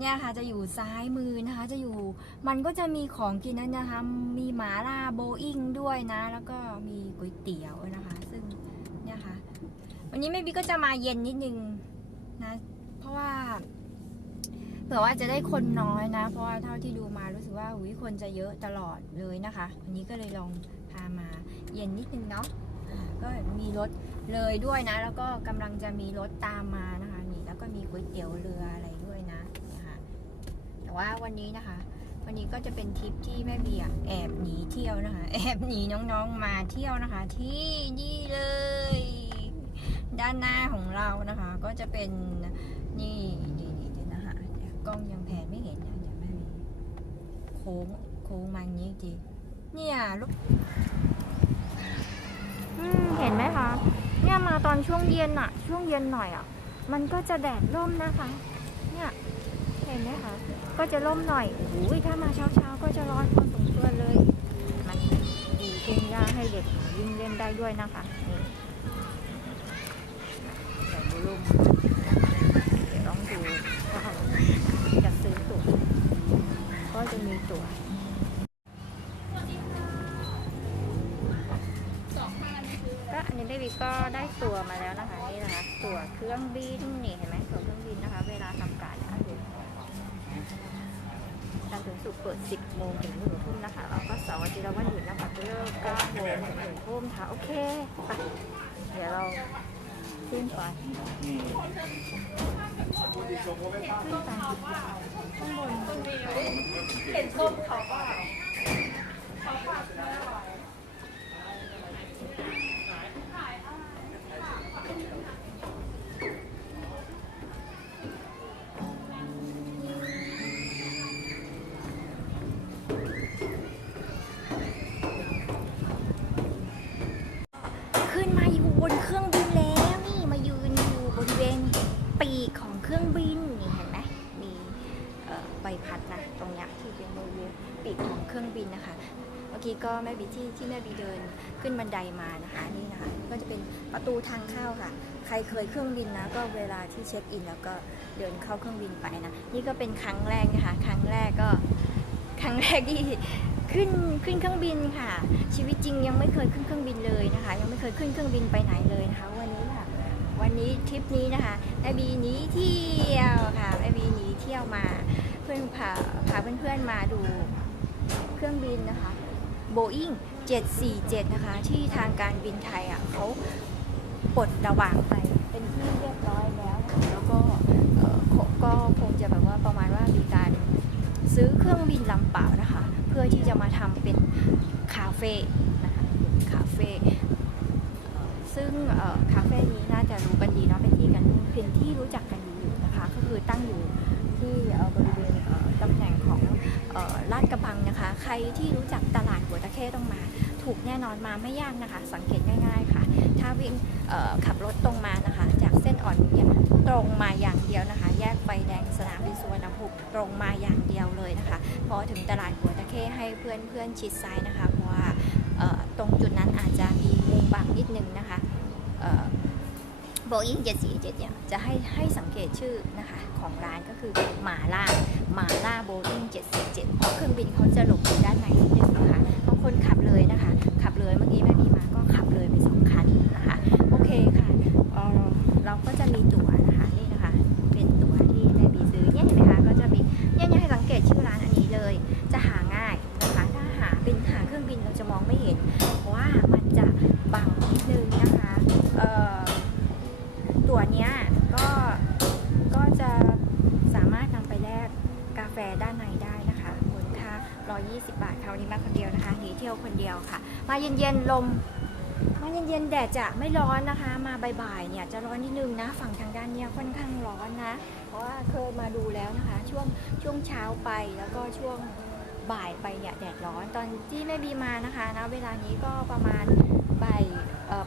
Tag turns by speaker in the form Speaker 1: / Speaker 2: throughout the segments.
Speaker 1: เนี่ยค่ะจะอยู่ซ้ายมือนะคะจะอยู่มันก็จะมีของกินนั่นนะคะ มีหมาล่าโบอิงด้วยนะ แล้วก็มีก๋วยเตี๋ยวนะคะ ซึ่งเนี่ยค่ะ วันนี้แม่บิ๊กก็จะมาเย็นนิดนึงนะ เพราะว่าเผื่อว่าจะได้คนน้อยนะ เพราะว่าเท่าที่ดูมารู้สึกว่าอุ้ยคนจะเยอะตลอดเลยนะคะ วันนี้ก็เลยลองพามาเย็นนิดนึงเนาะก็มีรถเลยด้วยนะ แล้วก็กำลังจะมีรถตามมานะคะ นี่แล้วก็มีก๋วยเตี๋ยวเรืออะไรด้วยนะนะคะ แต่ว่าวันนี้นะคะ วันนี้ก็จะเป็นทริปที่แม่เบียแอบหนีเที่ยวนะคะ แอบหนีน้องๆมาเที่ยวนะคะ ที่นี่เลย ด้านหน้าของเรานะคะ ก็จะเป็นนี่นี่นี่นี่นะคะกล้องยังแผนไม่เห็นนะเดี๋ยวแม่มีโค้งโค้งมาอย่างนี้จริงเนี่ยลูกอืมเห็นไหมคะ เนี่ยมาตอนช่วงเย็นอะช่วงเย็นหน่อยอะมันก็จะแดดร่มนะคะ เนี่ย เห็นไหมคะ ก็จะร่มหน่อยโอ้ยถ้ามาเช้าเช้าๆก็จะร้อนพอสมควรเลย มันมีทุ่งหญ้าให้เด็กวิ่งเล่นได้ด้วยนะคะนี่แต่ดูร่มเดี๋ยวลองดูว่าจะซื้อตั๋วก็จะมีตั๋วก็อันนี้เบบีก็ได้ตั๋วมาแล้วนะคะนี่นะคะตั๋วเครื่องบินนี่เห็นไหมตั๋วเครื่องบินนะคะ เวลาทำการนะคะ จันทร์ถึงศุกร์เปิด 10 โมงถึง1ทุ่มนะคะ แล้วก็เสาร์อาทิตย์เราวันหยุดนะคะจะเลิก9โมงถึง1ทุ่มค่ะ โอเคไปเดี๋ยวเราขึ้นไปขึ้นไปข้างบนเห็นส้มเขาเปล่า ขึ้นมาอยู่บนเครื่องบินแล้วนี่มายืนอยู่บริเวณปีกของเครื่องบินนี่เห็นไหมมีเอ่อใบพัดนะตรงเนี้ยที่เป็นบริเวณปีกของเครื่องบินนะคะ เมื่อ ก็แม่บีที่ที่แม่บีเดินขึ้นบันไดมานะคะนี่นะคะนี่ก็จะเป็นประตูทางเข้าค่ะ ใครเคยเครื่องบินนะก็เวลาที่เช็คอินแล้วก็เดินเข้าเครื่องบินไปนะนี่ก็เป็นครั้งแรกนะคะครั้งแรกก็ครั้งแรกที่ขึ้นขึ้นเครื่องบินค่ะ ชีวิตจริงยังไม่เคยขึ้นเครื่องบินเลยนะคะ ยังไม่เคยขึ้นเครื่องบินไปไหนเลยนะคะ วันนี้ค่ะ วันนี้ทริปนี้นะคะแม่บีหนีเที่ยวค่ะแม่บีหนีเที่ยวมา เพื่อนพาพาเพื่อนๆมาดูเครื่องบินนะคะ Boeing 747 นะคะ ที่ทางการบินไทยอะเขาปลดระวางไปเป็นที่เรียบร้อยแล้วนะคะแล้วก็ก็คงจะแบบว่าประมาณว่ามีการซื้อเครื่องบินลำเปล่านะคะ เพื่อที่จะมาทำเป็นคาเฟ่นะคะคาเฟ่ซึ่งคาเฟ่นี้น่าจะรู้กันดีเนาะเป็นที่กันเป็นที่รู้จักกันอยู่นะคะ ก็คือตั้งอยู่ ที่บริเวณตำแหน่งของลาดกระบังนะคะ ใครที่รู้จักตลาดหัวตะเข้ต้องมา ถูกแน่นอนมาไม่ยากนะคะ สังเกตง่ายๆค่ะ ถ้าวิ่งขับรถตรงมานะคะ จากเส้นอ่อนเนี่ยตรงมาอย่างเดียวนะคะ แยกไฟแดงสนามบินสุวรรณภูมิตรงมาอย่างเดียวเลยนะคะ พอถึงตลาดหัวตะเข้ให้เพื่อนๆชิดซ้ายนะคะ เพราะว่าตรงจุดนั้นอาจจะมีมุมบังนิดนึงนะคะ โบอิงเจ็ดสี่เจ็ดเนี่ยจะให้ให้สังเกตชื่อนะคะของร้านก็คือหมาล่าหมาล่าโบอิงเจ็ดสี่เพราะเครื่องบินเขาจะหลบอยู่ด้านในนิดนึงนะคะ นี้มาคนเดียวนะคะหนีเที่ยวคนเดียวค่ะ มาเย็นๆลมมาเย็นๆแดดจะไม่ร้อนนะคะ มาบ่ายๆเนี่ยจะร้อนนิดนึงนะ ฝั่งทางด้านเนี้ยค่อนข้างร้อนนะ เพราะว่าเคยมาดูแล้วนะคะ ช่วงช่วงเช้าไปแล้วก็ช่วงบ่ายไปเนี่ยแดดร้อนตอนที่แม่บีมานะคะนะเวลานี้ก็ประมาณบ่าย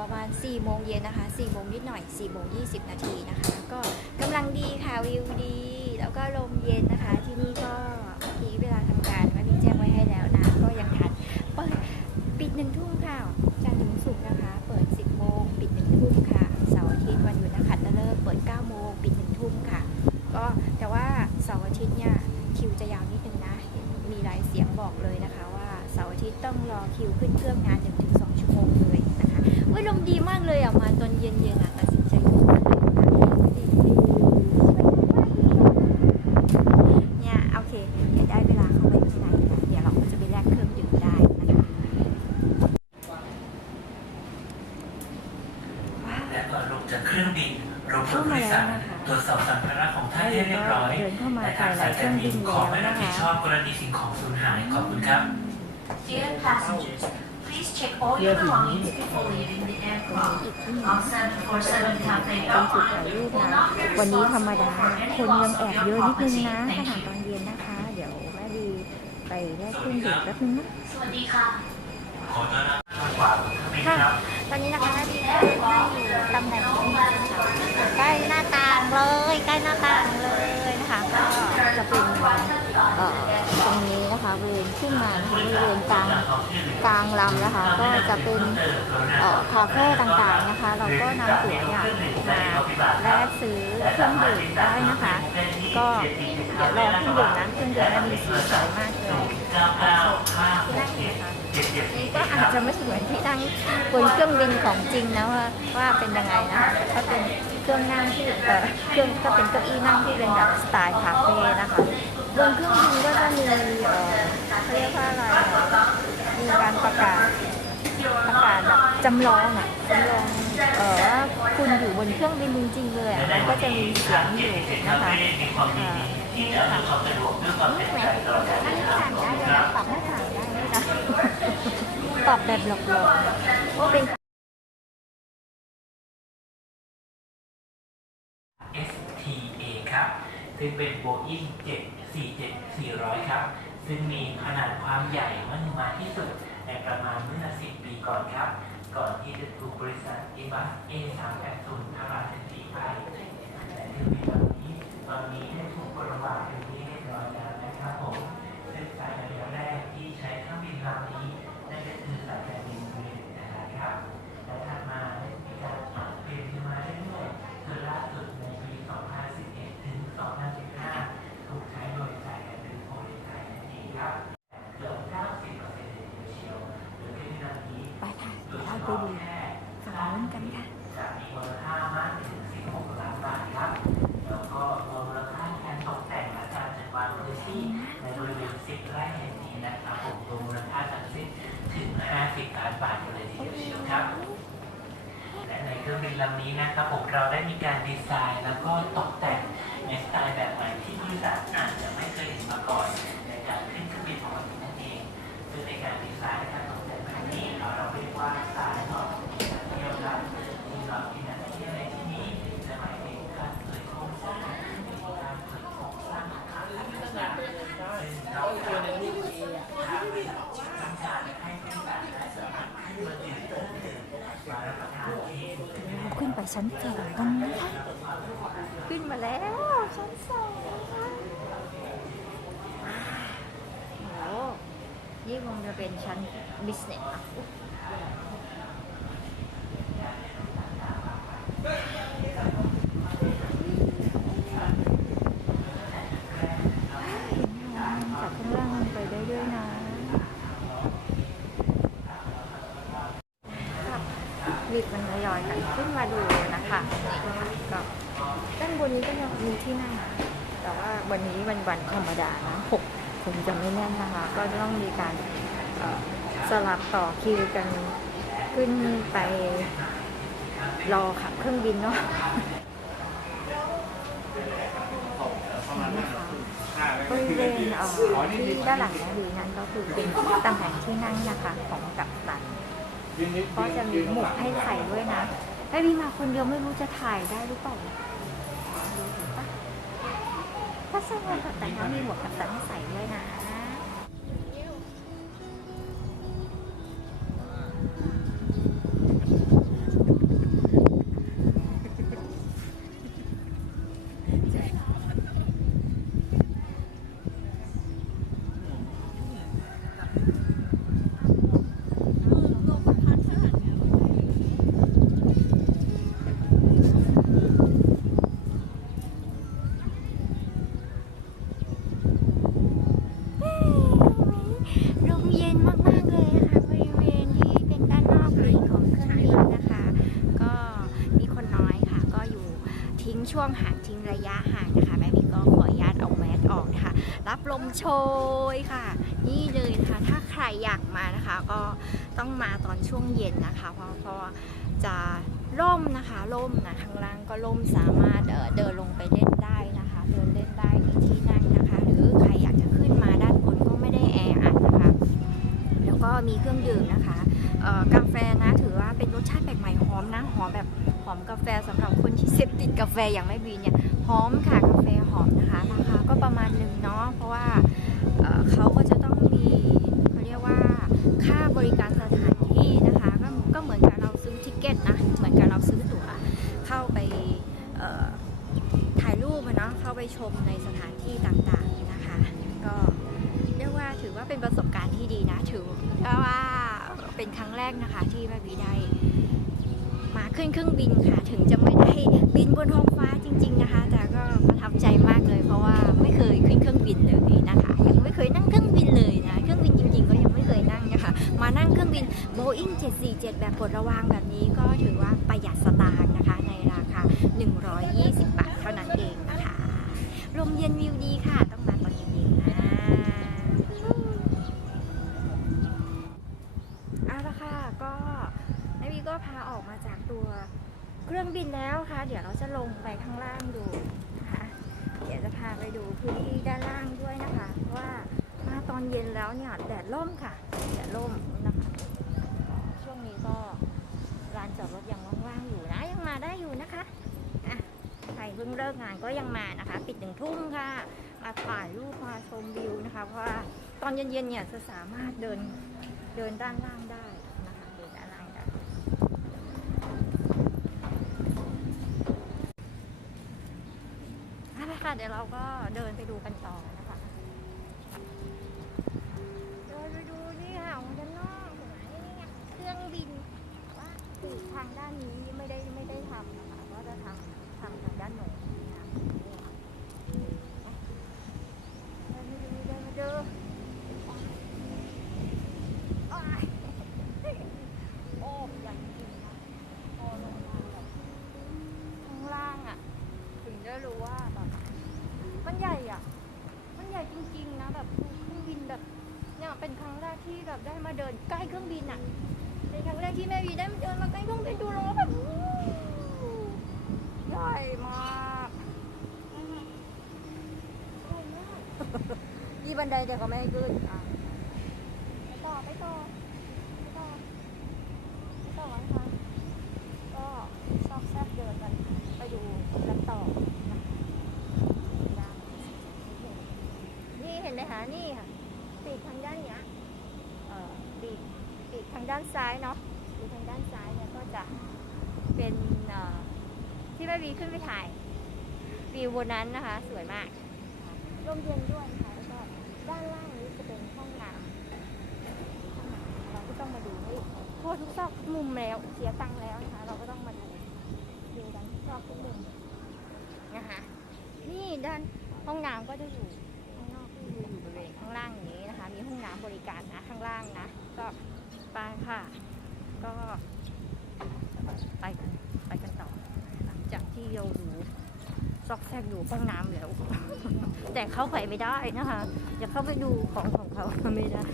Speaker 1: ประมาณ4โมงเย็นนะคะ4โมงนิดหน่อย4โมง20นาทีนะคะ ก็กำลังดีค่ะวิวดี แล้วก็ลมเย็นนะคะ ที่นี่ก็เมื่อกี้เวลาทำการ
Speaker 2: กาองรบิบินนขอแล้วไม่นะรับผิดคะชอบกรณีสิ่งของสูญหายขอบคุณครับ Dear passengers, please check all your belongings
Speaker 1: before leaving the ตรง aircraft. นี้อีกที่หนึง All 747 Cafe เป็นจุดถ่ายรูป will นะ not be วันนี้ธรรม responsible ดา for any คนยัง loss แอ of บเย your อะนิดนึง property. นะข Thank นาด you. ตอนเย็นนะคะ เดี๋ยวแม่ดีไปแลกเครื่องดื่มแป๊บนึงนะ
Speaker 3: สวัสดีค่ะ ขอต้อนรับทา
Speaker 1: งขวาของเครื่องบินครับตอนนี้นะคะแม่ดีก็นั่งอยู่ตำแหน่งที่นะคะใกล้หน้าต่างเลย ใกล้หน้าต่างเลยนะคะ ก็จะเป็นเอ่อตรงนี้นะคะบริเวณ ขึ้นมานะคะบริเวณกลางกลางลำนะคะ ก็จะเป็นคาเฟ่ต่างๆนะคะ เราก็นำตั๋วเนี่ยมาแลกซื้อเครื่องดื่มได้นะคะ ก็เดี๋ยวรอเครื่องดื่มนะเครื่องดื่มมันมีสีสวยมากเลยที่นั่งนไหมคะนี่ก็อาจจะไม่เหมือนที่นั่งบนเครื่องบินของจริงนะว่าว่าเป็นยังไงนะก็เป็นเครื่องนั่งที่เออเครื่องก็เป็นเก้าอี้นั่งที่เป็นแบบสไตล์คาเฟ่นะคะ บนเครื่องบินก็จะมีเออเขาเรียกว่าอะไรอะมีการประกาศประกาศแบบจำลองอะจำลองเออว่าคุณอยู่บนเครื่องบินจริงๆเลยอะมันก็จะมีเสียงอยู่นะคะอ่นี่ค่ะนี่แหมอันนี้ผ่านได้เลยนะปรับไม่ผ่านได้เลยนะปรับแบบหลอกๆเป็น
Speaker 2: STA ครับซึ่งเป็น Boeing 47400 ครับ ซึ่งมีขนาดความใหญ่เมื่อมาที่สุดในประมาณเมื่อ 10 ปีก่อนครับ ก่อนที่จะถูกบริษัท Airbus A380 ทำลายสถิติไปแต่เครื่องบินลำนี้ตอนนี้ได้ถูกปรวางเป็นที่เรียบร้อยแล้วนะครับผม ซึ่งสายการบินแรกที่ใช้เครื่องบินลำนี้นั่นก็คือสายการบินบริษัทนะครับ และถัดมาได้มีการปรับเปลี่ยนขึ้นมาเรื่อยๆจนล่าสุดในปี 2011 ถึง 2015 ถูกใช้โดยสายการบินโปรลิสายนั่นเองครับเกือบ 90%เลยทีเดียวโดยที่นาที ไปค่ะ โด เดี๋ย ยว เฉ เราไป พาะ ดู แค่
Speaker 1: ฝั่งนู้นกันค่ะ
Speaker 2: จะมีมูลค่ามากถึง 16 ล้านบาทครับ แล้วก็รวมมูลค่าการตกแต่งและการจัดวางพื้นที่ในบริเวณ10ไร่แห่งนี้นะครับผมรวมมูลค่าทั้งสิ้นถึง 50 ล้านบาทกันเลยทีเดียวเชียวครับ และในเค รือลำนี้นะครับผมเราได้มีการดีไซน์ แล้วก็ตกแต่งในสไตล์แบบใหม่ที่ผู้โดยสารอาจจะไม่เคยเห็นมาก่อนในการขึ้นเครื่องบินของเรานั่นเองซึ่งในการดีไซน์และการตกแต่งแบบนี้เราเรียกว่าสไตล์ของที่นักเที่ยวครับที่เราที่นักเที่ยวในที่นี้จะหมายถึงการเผยโครงสร้างหรือการเผยโครงสร้างอาคารต่างๆซึ่งเราจะทำการให้ผู้โดย
Speaker 1: สารได้สามารถขึ้นมาดื่มมารับประทานที่ เราขึ้นไป ชั้นสองกันนะคะขึ้นมาแล้วชั้นสองโอ้โหนี่คงจะเป็นชั้น business นะล่างลงไปได้ด้วยนะรีบมันทยอยกันขึ้นมาดู ด้านบนนี้ก็ยังมีที่นั่งนะแต่ว่าวันนี้วันวันธรรมดานะหกคงจะไม่แน่นนะคะ ก็จะต้องมีการสลับต่อคิวกันขึ้นไปรอขับเครื่องบินเนาะบริเวณที่ด้านหลังนะดีนั้นก็คือเป็นตำแหน่งที่นั่งนะคะของกัปตันก็จะมีหมวกให้ใส่ด้วยนะไอ้พี่มาคนเดียวไม่รู้จะถ่ายได้หรือเปล่า ใส่หมวกกัปตันก็มีหมวกกัปตันให้ใส่ด้วยนะ ช่วงห่างทิ้งระยะห่างนะคะแม่บีก็ขออนุญาตเอาแมสออกนะคะรับลมโชยค่ะ นี่เลยนะคะถ้าใครอยากมานะคะ ก็ต้องมาตอนช่วงเย็นนะคะ เพราะเพราะจะร่มนะคะร่มนะข้างล่างก็ร่มสามารถเดินลงไปเล่นได้นะคะ เดินเล่นได้มีที่นั่งนะคะ หรือใครอยากจะขึ้นมาด้านบนก็ไม่ได้แออัดนะคะ แล้วก็มีเครื่องดื่มนะคะกาแฟนะถือว่าเป็นรสชาติแปลกใหม่หอมนะหอมแบบ อมกาแฟสำหรับคนที่เสพติดกาแฟอย่างแม่บีเนี่ยหอมค่ะกาแฟหอมนะคะราคาก็ประมาณหนึ่งเนาะเพราะว่าเเขาก็จะต้องมีเขาเรียกว่าค่าบริการสถานที่นะคะก็ก็เหมือนกับเราซื้อทิเก็ตนะเหมือนกับเราซื้อตั๋วเข้าไปถ่ายรูปนะเข้าไปชมในสถานที่ต่างๆนะคะ ก็เรียกว่าถือว่าเป็นประสบการณ์ที่ดีนะถือว่าเป็นครั้งแรกนะคะที่แม่บีได้ มาขึ้นเครื่องบินค่ะ ถึงจะไม่ได้บินบนท้องฟ้าจริง ๆนะคะ แต่ก็ประทับใจมากเลย เพราะว่าไม่เคยขึ้นเครื่องบินเลยนะคะ ยังไม่เคยนั่งเครื่องบินเลยนะ เครื่องบินจริง ๆ ก็ยังไม่เคยนั่งนะคะ มานั่งเครื่องบิน Boeing 747 แบบปลดระวางแบบนี้ก็ถือว่าประหยัดสตางค์นะคะ ในราคา 120 บาทเท่านั้นเองนะคะลมเย็นวิวดีค่ะ วีก็พาออกมาจากตัวเครื่องบินแล้วค่ะ เดี๋ยวเราจะลงไปข้างล่างดูนะคะเดี๋ยวจะพาไปดูพื้นที่ด้านล่างด้วยนะคะว่ามาตอนเย็นแล้วเนี่ยแดดร่มค่ะแดดร่มนะคะ ช่วงนี้ก็ลานจอดรถยังว่างๆอยู่นะยังมาได้อยู่นะคะอะใครเพิ่งเลิกงานก็ยังมานะคะ ปิดหนึ่งทุ่มค่ะมาถ่ายรูปมาชมวิวนะคะ เพราะว่าตอนเย็นๆเนี่ยจะสามารถเดินเดินด้านล่างได้เอาละ ค่ะ เดี๋ยวเราก็เดินไปดูกันต่อนะคะ เดินไปดูนี่ค่ะของด้านนอกเห็นไหมนี่ไงเครื่องบินว่าปีกทางด้านนี้ไม่ได้ไม่ได้ทำนะคะก็จะทำทำทางด้านโน้นนะคะนี่ค่ะเดินมาดูเดินมาดูโอ้ยโอ้ยอย่างจริงนะพอลงมาแบบข้างล่างอะ ถึงจะรู้ว่าแบบมันใหญ่อะ มันใหญ่จริงๆนะแบบเครื่องบินแบบ เนี่ยเป็นครั้งแรกที่แบบได้ มาเดินใกล้เครื่องบินอะเป็นครั้งแรกที่แม่วีได้มาเดินมาใกล้เครื่องบินดูแล้วแบบอู้ใหญ่มากใหญ่มากมีบันไดแต่เขาไม่ให้ขึ้นอะไปต่อไปต่อไปต่อไปต่อนะคะก็ซอกแซกเดินกันไปดูกันต่อนะคะนี่เห็นไหมคะนี่ค่ะ ปีกทางด้านเนี้ยเอ่อปีกปีกทาง ด้านซ้ายเนาะปีกทางด้านซ้ายเนี่ยก็จะเป็นเอ่อที่แม่วีขึ้นไปถ่ายวิวบนนั้นนะคะ สวยมากร่มเย็นด้วยนะคะแล้วก็ด้านล่างนี้จะเป็นห้องน้ำห้องน้ำเราก็ต้องมาดูให้ทั่วทุกซอกทุกมุมแล้วเสียตังค์แล้วนะคะ เราก็ต้องมาดูดูกันทุกซอกทุกมุมนะคะนี่ด้านห้องน้ำก็จะอยู่ข้างนอกก็คืออยู่บริเวณข้างล่างอย่างนี้นะคะ มีห้องน้ำบริการนะข้างล่างนะก็ ไปค่ะ ก็ไปกันไปกันต่อ หลังจากที่เราดูซอกแซกดูห้องน้ำแล้ว แต่เข้าไปไม่ได้นะคะอย่าเข้าไปดูของของเขาไม่ได้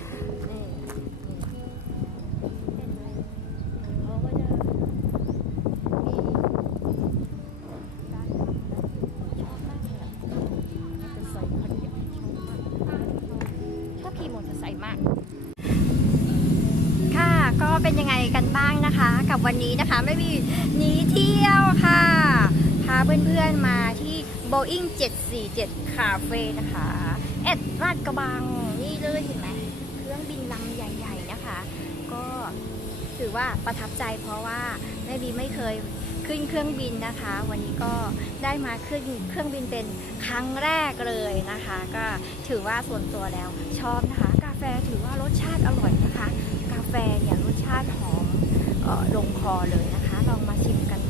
Speaker 1: Boeing 747 Cafe นะคะเอ็ดลาดกระบังนี่เลยเห็นไหมเครื่องบินลำใหญ่ๆนะคะ ก็ถือว่าประทับใจเพราะว่าแม่บีไม่เคยขึ้นเครื่องบินนะคะ วันนี้ก็ได้มาขึ้นเครื่องบินเป็นครั้งแรกเลยนะคะ ก็ถือว่าส่วนตัวแล้วชอบนะคะ กาแฟถือว่ารสชาติอร่อยนะคะ กาแฟเนี่ยรสชาติหอมออลงคอเลยนะคะ ลองมาชิมกัน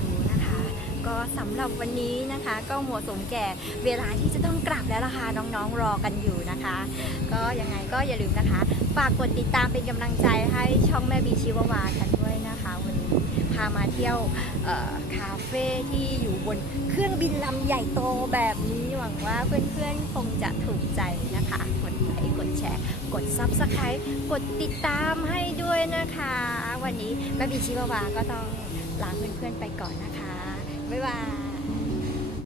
Speaker 1: ก็สำหรับวันนี้นะคะ ก็หมดสมแก่เวลาที่จะต้องกลับแล้วล่ะค่ะน้องๆรอกันอยู่นะคะ ก็ยังไงก็อย่าลืมนะคะ ฝากกดติดตามเป็นกำลังใจให้ช่องแม่บีชิวาวากันด้วยนะคะ วันนี้พามาเที่ยวคาเฟ่ที่อยู่บนเครื่องบินลำใหญ่โตแบบนี้หวังว่าเพื่อนๆคงจะถูกใจนะคะกดไลค์กดแชร์ กด Subscribe กดติดตามให้ด้วยนะคะ วันนี้แม่บีชิวาวาก็ต้องลาเพื่อนๆไปก่อนนะคะ บ๊ายบาย